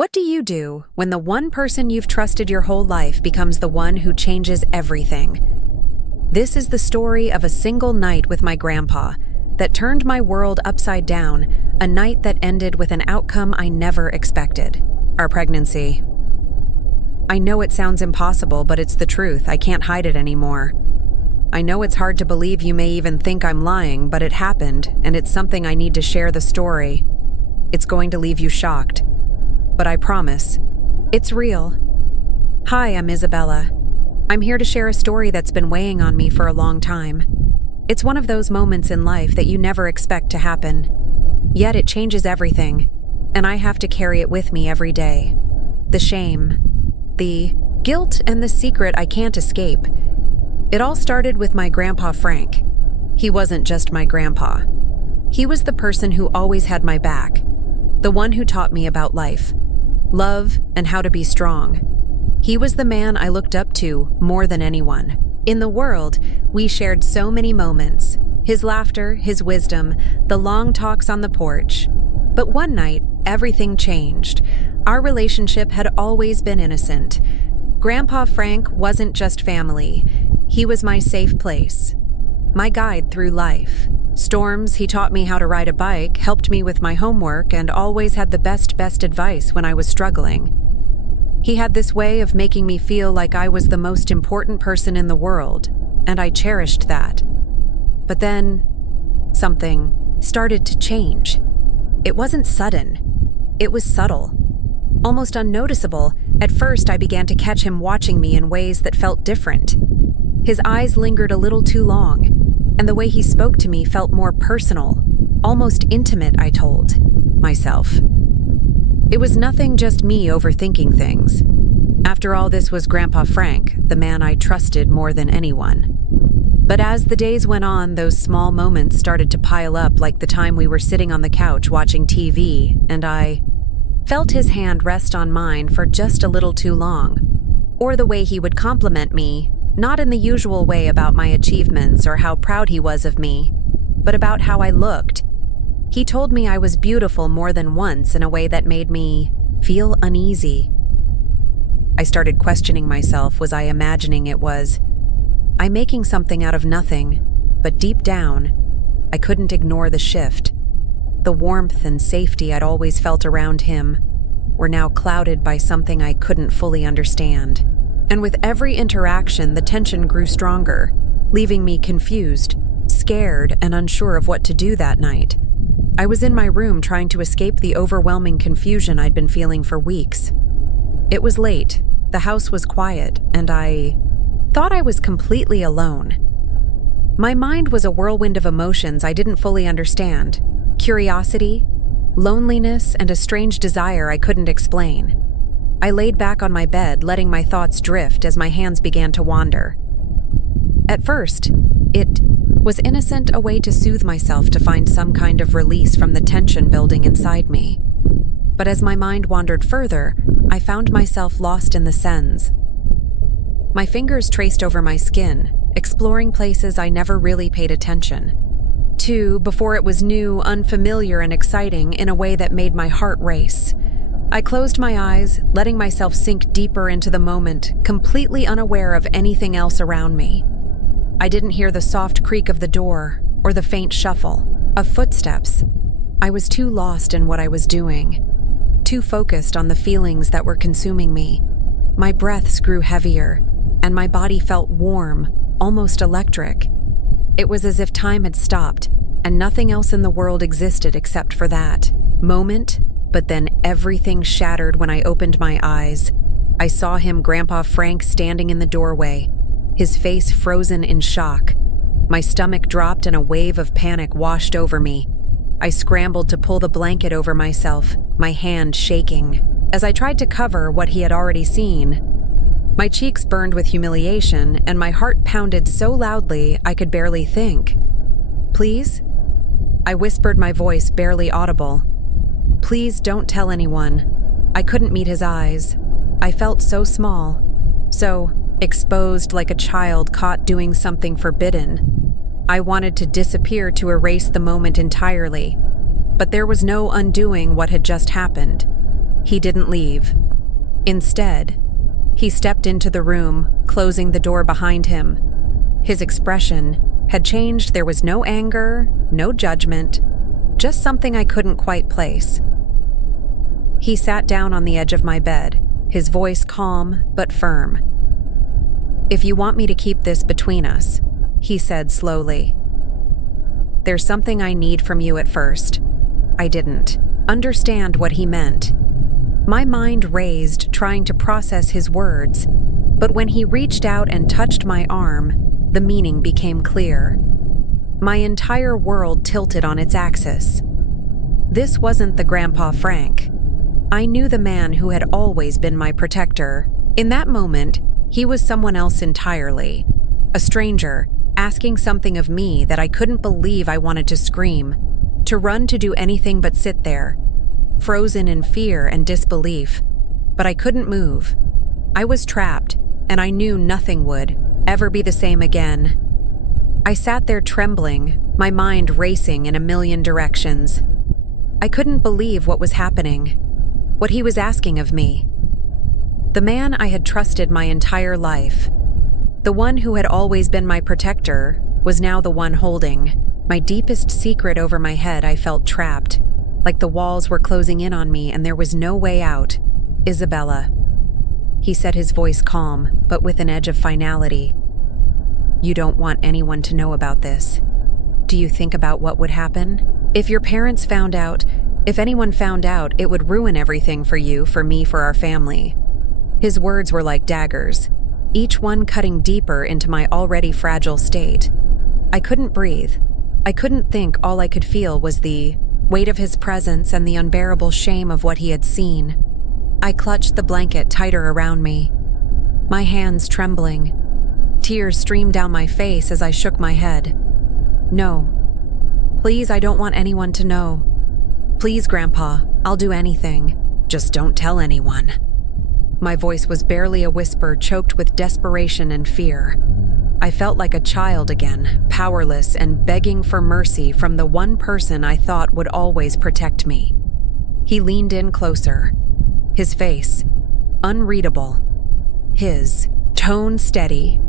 What do you do when the one person you've trusted your whole life becomes the one who changes everything? This is the story of a single night with my grandpa that turned my world upside down, a night that ended with an outcome I never expected: our pregnancy. I know it sounds impossible, but it's the truth. I can't hide it anymore. I know it's hard to believe, you may even think I'm lying, but it happened, and it's something I need to share the story. It's going to leave you shocked, but I promise, it's real. Hi, I'm Isabella. I'm here to share a story that's been weighing on me for a long time. It's one of those moments in life that you never expect to happen. Yet it changes everything, and I have to carry it with me every day. The shame, the guilt, and the secret I can't escape. It all started with my grandpa Frank. He wasn't just my grandpa. He was the person who always had my back, the one who taught me about life, love, and how to be strong. He was the man I looked up to more than anyone. In the world, we shared so many moments: his laughter, his wisdom, the long talks on the porch. But one night, everything changed. Our relationship had always been innocent. Grandpa Frank wasn't just family. He was my safe place, my guide through life. Storms, he taught me how to ride a bike, helped me with my homework, and always had the best advice when I was struggling. He had this way of making me feel like I was the most important person in the world, and I cherished that. But then, something started to change. It wasn't sudden. It was subtle, almost unnoticeable. At first, I began to catch him watching me in ways that felt different. His eyes lingered a little too long, and the way he spoke to me felt more personal, almost intimate, I told myself. It was nothing, just me overthinking things. After all, this was Grandpa Frank, the man I trusted more than anyone. But as the days went on, those small moments started to pile up, like the time we were sitting on the couch watching TV, and I felt his hand rest on mine for just a little too long. Or the way he would compliment me, not in the usual way about my achievements or how proud he was of me, but about how I looked. He told me I was beautiful more than once in a way that made me feel uneasy. I started questioning myself. Was I imagining it? Was I making something out of nothing? But deep down, I couldn't ignore the shift. The warmth and safety I'd always felt around him were now clouded by something I couldn't fully understand. And with every interaction, the tension grew stronger, leaving me confused, scared, and unsure of what to do that night. I was in my room trying to escape the overwhelming confusion I'd been feeling for weeks. It was late, the house was quiet, and I thought I was completely alone. My mind was a whirlwind of emotions I didn't fully understand: curiosity, loneliness, and a strange desire I couldn't explain. I laid back on my bed, letting my thoughts drift as my hands began to wander. At first, it was innocent, a way to soothe myself, to find some kind of release from the tension building inside me. But as my mind wandered further, I found myself lost in the scents. My fingers traced over my skin, exploring places I never really paid attention to before. It was new, unfamiliar, and exciting in a way that made my heart race. I closed my eyes, letting myself sink deeper into the moment, completely unaware of anything else around me. I didn't hear the soft creak of the door or the faint shuffle of footsteps. I was too lost in what I was doing, too focused on the feelings that were consuming me. My breaths grew heavier, and my body felt warm, almost electric. It was as if time had stopped, and nothing else in the world existed except for that moment. But then everything shattered when I opened my eyes. I saw him, Grandpa Frank, standing in the doorway, his face frozen in shock. My stomach dropped and a wave of panic washed over me. I scrambled to pull the blanket over myself, my hand shaking. As I tried to cover what he had already seen, my cheeks burned with humiliation, and my heart pounded so loudly I could barely think. "Please?" I whispered, my voice barely audible. "Please don't tell anyone." I couldn't meet his eyes. I felt so small, so exposed, like a child caught doing something forbidden. I wanted to disappear, to erase the moment entirely, but there was no undoing what had just happened. He didn't leave. Instead, he stepped into the room, closing the door behind him. His expression had changed. There was no anger, no judgment, just something I couldn't quite place. He sat down on the edge of my bed, his voice calm but firm. "If you want me to keep this between us," he said slowly, "there's something I need from you at first." I didn't understand what he meant. My mind raced, trying to process his words, but when he reached out and touched my arm, the meaning became clear. My entire world tilted on its axis. This wasn't the Grandpa Frank. I knew the man who had always been my protector. In that moment, he was someone else entirely. A stranger, asking something of me that I couldn't believe. I wanted to scream, to run, to do anything but sit there, frozen in fear and disbelief. But I couldn't move. I was trapped, and I knew nothing would ever be the same again. I sat there trembling, my mind racing in a million directions. I couldn't believe what was happening, what he was asking of me. The man I had trusted my entire life, the one who had always been my protector, was now the one holding my deepest secret over my head. I felt trapped, like the walls were closing in on me and there was no way out. "Isabella," he said, his voice calm, but with an edge of finality. "You don't want anyone to know about this. Do you think about what would happen? If your parents found out, if anyone found out, it would ruin everything for you, for me, for our family." His words were like daggers, each one cutting deeper into my already fragile state. I couldn't breathe. I couldn't think. All I could feel was the weight of his presence and the unbearable shame of what he had seen. I clutched the blanket tighter around me, my hands trembling. Tears streamed down my face as I shook my head. "No. Please, I don't want anyone to know. Please, Grandpa, I'll do anything. Just don't tell anyone." My voice was barely a whisper, choked with desperation and fear. I felt like a child again, powerless and begging for mercy from the one person I thought would always protect me. He leaned in closer, his face unreadable, his tone steady.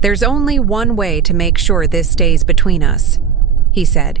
"There's only one way to make sure this stays between us," he said.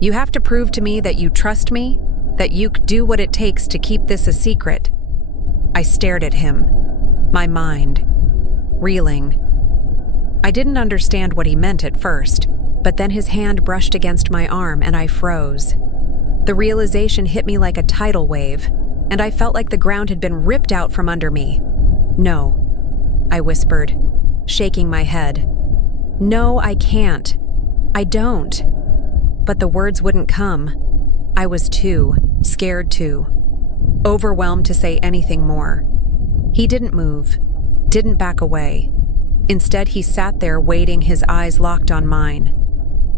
"You have to prove to me that you trust me, that you do what it takes to keep this a secret." I stared at him, my mind reeling. I didn't understand what he meant at first, but then his hand brushed against my arm and I froze. The realization hit me like a tidal wave, and I felt like the ground had been ripped out from under me. "No," I whispered, shaking my head. "No, I can't. I don't." But the words wouldn't come. I was too scared to, overwhelmed to say anything more. He didn't move, didn't back away. Instead, he sat there waiting, his eyes locked on mine.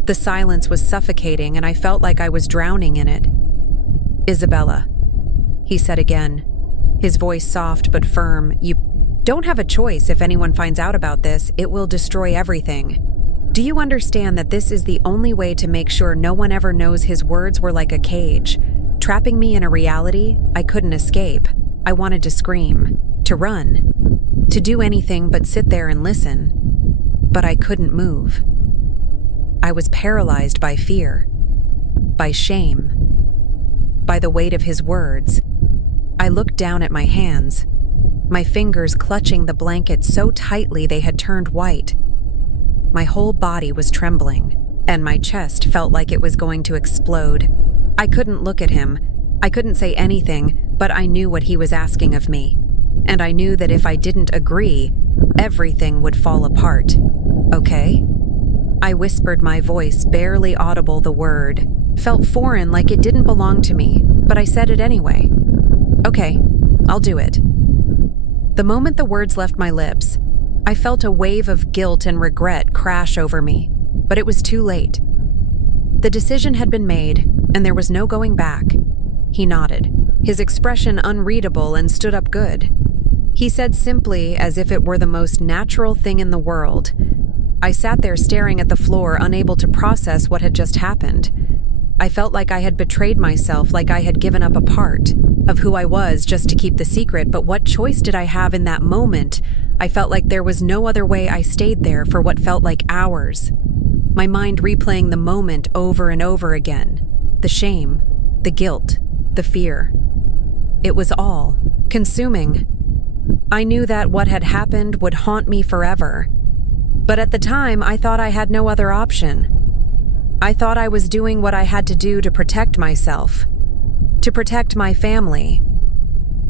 The silence was suffocating and I felt like I was drowning in it. "Isabella," he said again, his voice soft but firm, "you don't have a choice. If anyone finds out about this, it will destroy everything. Do you understand that this is the only way to make sure no one ever knows?" His words were like a cage, trapping me in a reality I couldn't escape. I wanted to scream, to run, to do anything but sit there and listen. But I couldn't move. I was paralyzed by fear, by shame, by the weight of his words. I looked down at my hands, my fingers clutching the blanket so tightly they had turned white. My whole body was trembling, and my chest felt like it was going to explode. I couldn't look at him. I couldn't say anything, but I knew what he was asking of me. And I knew that if I didn't agree, everything would fall apart. "Okay?" I whispered, my voice barely audible. The word felt foreign, like it didn't belong to me, but I said it anyway. "Okay, I'll do it." The moment the words left my lips, I felt a wave of guilt and regret crash over me, but it was too late. The decision had been made, and there was no going back. He nodded, his expression unreadable, and stood up. "Good." He said simply, as if it were the most natural thing in the world. I sat there staring at the floor, unable to process what had just happened. I felt like I had betrayed myself, like I had given up a part, of who I was just to keep the secret, but what choice did I have in that moment? I felt like there was no other way. I stayed there for what felt like hours, my mind replaying the moment over and over again. The shame, the guilt, the fear. It was all consuming. I knew that what had happened would haunt me forever. But at the time, I thought I had no other option. I thought I was doing what I had to do to protect myself, to protect my family.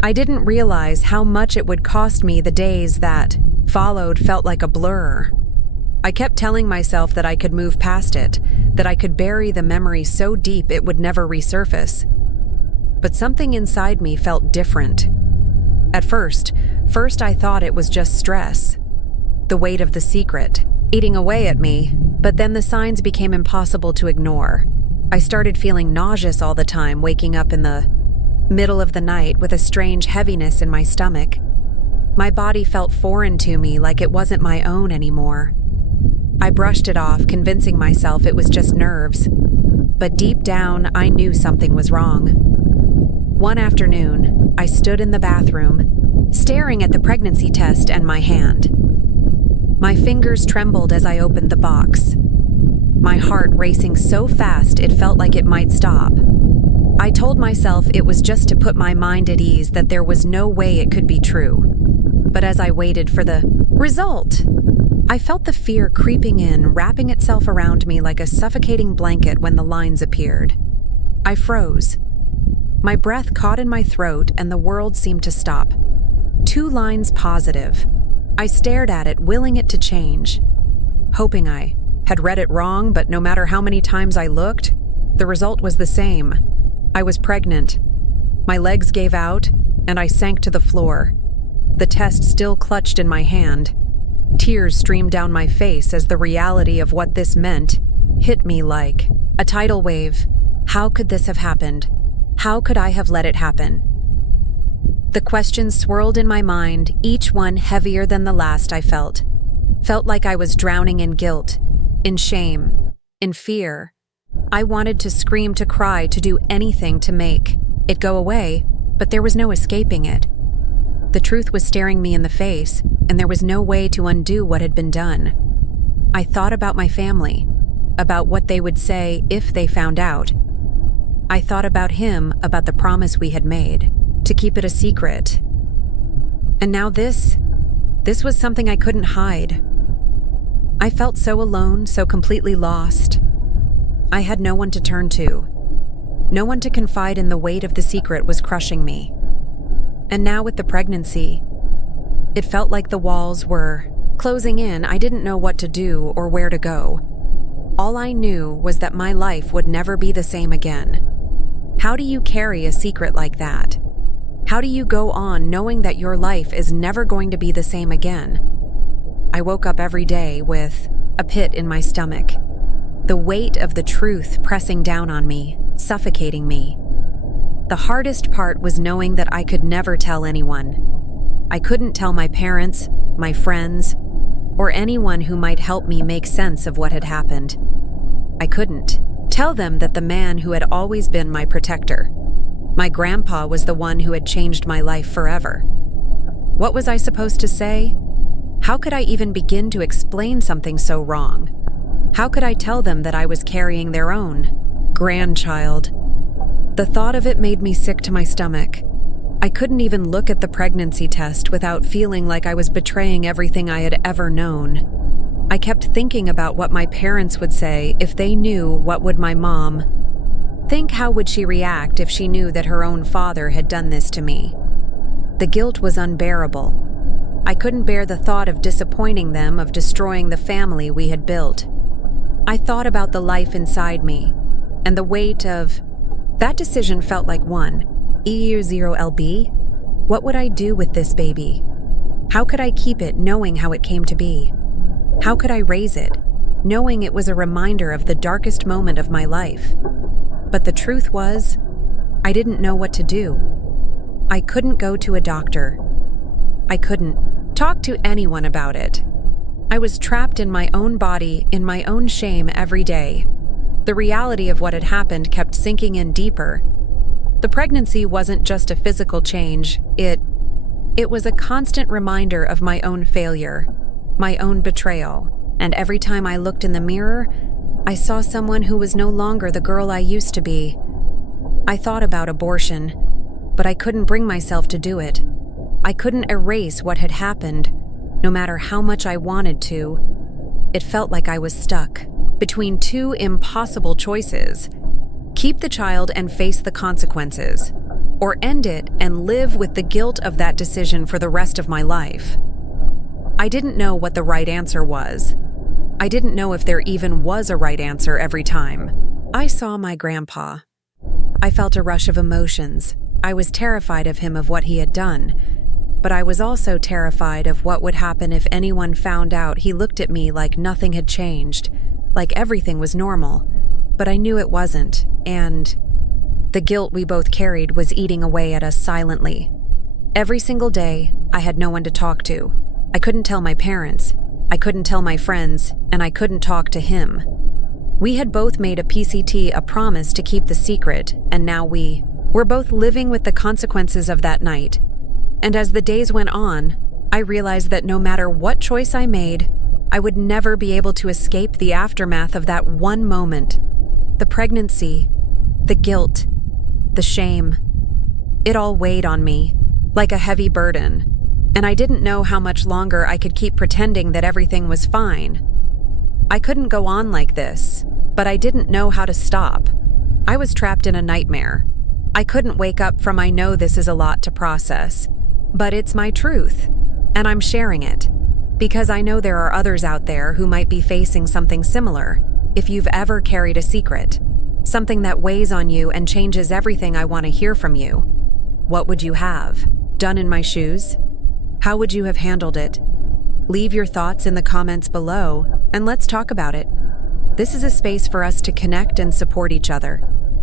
I didn't realize how much it would cost me. The days that followed felt like a blur. I kept telling myself that I could move past it, that I could bury the memory so deep it would never resurface. But something inside me felt different. At first I thought it was just stress, the weight of the secret, eating away at me, but then the signs became impossible to ignore. I started feeling nauseous all the time, waking up in the middle of the night with a strange heaviness in my stomach. My body felt foreign to me, like it wasn't my own anymore. I brushed it off, convincing myself it was just nerves. But deep down, I knew something was wrong. One afternoon, I stood in the bathroom, staring at the pregnancy test and my hand. My fingers trembled as I opened the box, my heart racing so fast it felt like it might stop. I told myself it was just to put my mind at ease, that there was no way it could be true. But as I waited for the result, I felt the fear creeping in, wrapping itself around me like a suffocating blanket. When the lines appeared, I froze. My breath caught in my throat and the world seemed to stop. 2 lines positive. I stared at it, willing it to change, hoping I had read it wrong, but no matter how many times I looked, the result was the same. I was pregnant. My legs gave out, and I sank to the floor. The test still clutched in my hand. Tears streamed down my face as the reality of what this meant hit me like a tidal wave. How could this have happened? How could I have let it happen? The questions swirled in my mind, each one heavier than the last. I felt like I was drowning in guilt, in shame, in fear. I wanted to scream, to cry, to do anything to make it go away, but there was no escaping it. The truth was staring me in the face, and there was no way to undo what had been done. I thought about my family, about what they would say if they found out. I thought about him, about the promise we had made, to keep it a secret. And now this was something I couldn't hide. I felt so alone, so completely lost. I had no one to turn to. No one to confide in. The weight of the secret was crushing me. And now with the pregnancy, it felt like the walls were closing in. I didn't know what to do or where to go. All I knew was that my life would never be the same again. How do you carry a secret like that? How do you go on knowing that your life is never going to be the same again? I woke up every day with a pit in my stomach, the weight of the truth pressing down on me, suffocating me. The hardest part was knowing that I could never tell anyone. I couldn't tell my parents, my friends, or anyone who might help me make sense of what had happened. I couldn't tell them that the man who had always been my protector, my grandpa, was the one who had changed my life forever. What was I supposed to say? How could I even begin to explain something so wrong? How could I tell them that I was carrying their own grandchild? The thought of it made me sick to my stomach. I couldn't even look at the pregnancy test without feeling like I was betraying everything I had ever known. I kept thinking about what my parents would say if they knew. What would my mom think? How would she react if she knew that her own father had done this to me? The guilt was unbearable. I couldn't bear the thought of disappointing them, of destroying the family we had built. I thought about the life inside me, and the weight of that decision felt like one. EU0LB? What would I do with this baby? How could I keep it, knowing how it came to be? How could I raise it, knowing it was a reminder of the darkest moment of my life? But the truth was, I didn't know what to do. I couldn't go to a doctor. I couldn't talk to anyone about it. I was trapped in my own body, in my own shame every day. The reality of what had happened kept sinking in deeper. The pregnancy wasn't just a physical change, it was a constant reminder of my own failure, my own betrayal, and every time I looked in the mirror, I saw someone who was no longer the girl I used to be. I thought about abortion, but I couldn't bring myself to do it. I couldn't erase what had happened, no matter how much I wanted to. It felt like I was stuck between two impossible choices: keep the child and face the consequences, or end it and live with the guilt of that decision for the rest of my life. I didn't know what the right answer was. I didn't know if there even was a right answer every time. I saw my grandpa. I felt a rush of emotions. I was terrified of him, of what he had done. But I was also terrified of what would happen if anyone found out. He looked at me like nothing had changed, like everything was normal. But I knew it wasn't, and the guilt we both carried was eating away at us silently. Every single day, I had no one to talk to. I couldn't tell my parents, I couldn't tell my friends, and I couldn't talk to him. We had both made a PCT a promise to keep the secret, and now we're both living with the consequences of that night. And as the days went on, I realized that no matter what choice I made, I would never be able to escape the aftermath of that one moment. The pregnancy, the guilt, the shame. It all weighed on me, like a heavy burden, and I didn't know how much longer I could keep pretending that everything was fine. I couldn't go on like this, but I didn't know how to stop. I was trapped in a nightmare. I couldn't wake up from. I know this is a lot to process, but it's my truth, and I'm sharing it, because I know there are others out there who might be facing something similar. If you've ever carried a secret, something that weighs on you and changes everything, I want to hear from you. What would you have done in my shoes? How would you have handled it? Leave your thoughts in the comments below, and let's talk about it. This is a space for us to connect and support each other.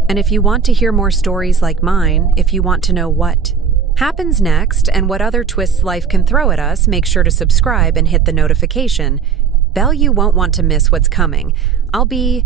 And if you want to hear more stories like mine, if you want to know what happens next and what other twists life can throw at us, make sure to subscribe and hit the notification bell. You won't want to miss what's coming. I'll be